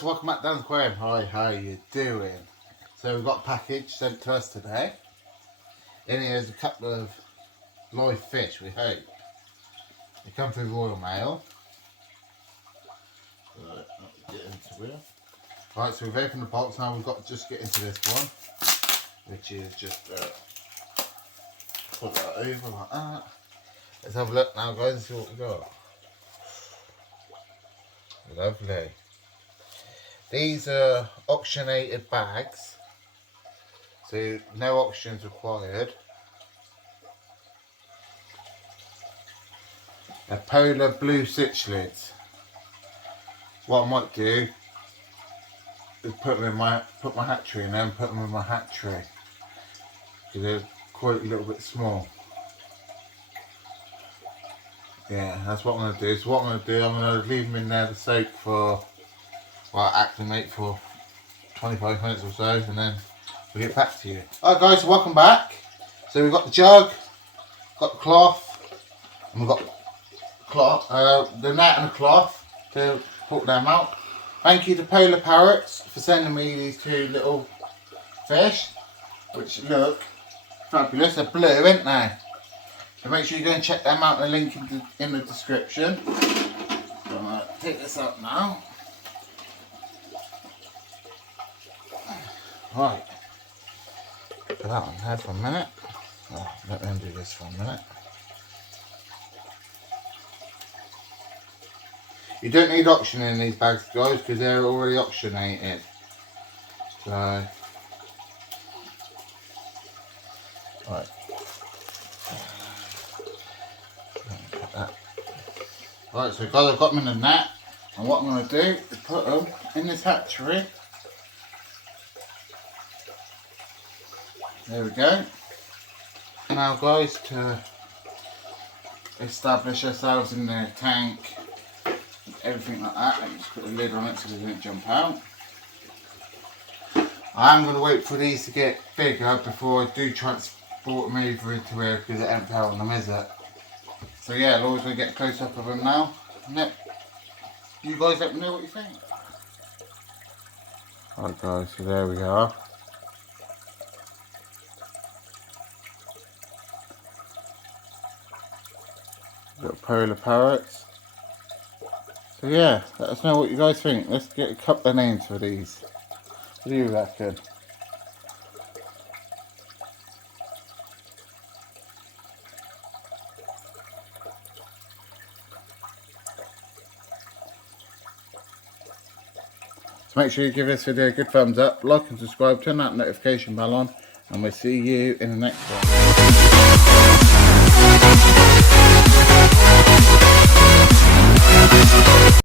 guys, welcome back down to Aquarium. Hi, how you doing? So we've got a package sent to us today. In here is a couple of live fish, we hope. They come through Royal Mail. Right, let's get into it. Right, so we've opened the box now. We've got to just get into this one, which is just put that over like that. Let's have a look now, guys, and see what we got. Lovely. These are oxygenated bags, so no oxygen's required. They're polar blue cichlids. What I might do is put my hatchery in there and put them in my hatchery, because they're quite a little bit small. Yeah, that's what I'm going to do. So what I'm going to do, I'm going to leave them in there to soak for, well, acclimate for 25 minutes or so, and then we'll get back to you. Alright guys, welcome back. So we've got the jug, got the cloth, and we've got the net and the cloth to put them out. Thank you to Polar Parrots for sending me these two little fish, which look fabulous. They're blue, aren't they? So make sure you go and check them out, the link in the description. So I'm going to take this up now. Right. Put that on there for a minute. Oh, let me undo this for a minute. You don't need oxygen in these bags, guys, because they're already oxygenated. So, right. Right, so guys, I've got them in the net, and what I'm going to do is put them in this hatchery. There we go. Now guys, to establish ourselves in the tank, everything like that, and just put the lid on it so they don't jump out. I am going to wait for these to get bigger before I do transport them over into here, because it ain't fair on them, is it? So yeah, Laura's going to get a close up of them now. You guys let me know what you think. Alright guys, so there we are. Little polar parrots. So yeah, let us know what you guys think. Let's get a couple of names for these. What do you reckon? So make sure you give this video a good thumbs up, like and subscribe, turn that notification bell on, and we'll see you in the next one.